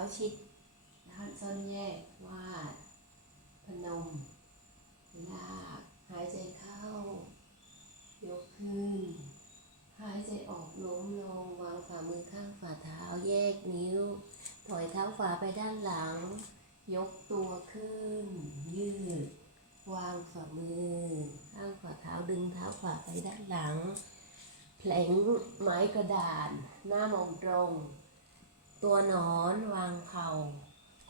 ายเท้าชิดท่อนส้นแยกวาด พนมลากหายใจเข้า ยกขึ้น หายใจออกโน้มลง วางฝ่ามือข้างฝ่าเท้าแยกนิ้ว ถอยเท้าขวาไปด้านหลัง ยกตัวขึ้น ยืด วางฝ่ามือ ข้างฝ่าเท้าดึงเท้าขวาไปด้านหลังแผลงไม้กระดาน หน้ามองตรง ตัวหนอนวางเข่า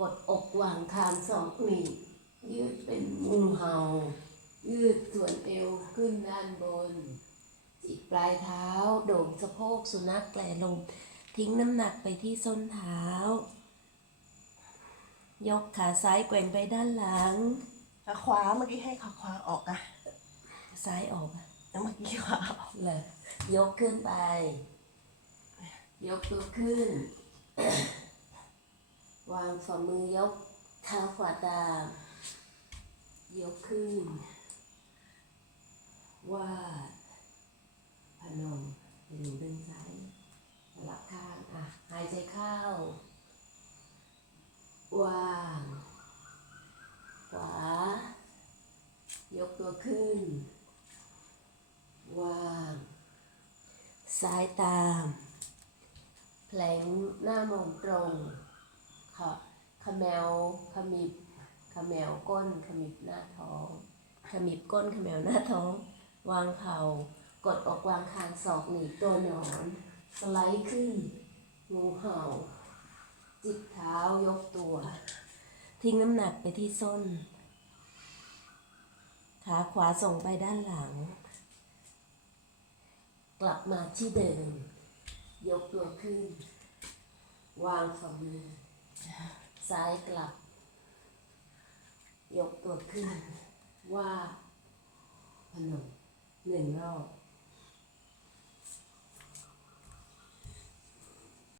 กดอกวางคานสองนิ้วยืดเป็นงูเห่า ยืดส่วนเอวขึ้นด้านบน จิกปลายเท้าโด่งสะโพกสุนัขแกลลง ทิ้งน้ำหนักไปที่ส้นเท้า ยกขาซ้ายแกว่งไปด้านหลัง ขาขวาเมื่อกี้ให้ขาขวาออกอะซ้ายออกอะแล้วเมื่อกี้ขวาออกเลยยกขึ้นไป ยกตัวขึ้น วางฝ่ามือยกเท้าขวาตาม ยกขึ้น วาดพนมหรือดึงซ้ายสลับข้าง อะ หายใจเข้า วาง ขวา ยกตัวขึ้น วาง ซ้ายตาม แผลงหน้ามองตรงขะขมแมวขมิบขมแมวก้นขมิบหน้าท้องขมิบก้นขมแมวหน้าท้อง วางเข่ากดอกวางคางศอกหนีตัวหนอน สไลด์ขึ้นงูเห่า จิกเท้ายกตัว ทิ้งน้ำหนักไปที่ส้น ขาขวาส่งไปด้านหลัง กลับมาที่เดิม ยกตัวขึ้น วางฝ่ามือ ซ้ายกลับ ยกตัวขึ้น ว่าพนมหนึ่งรอบ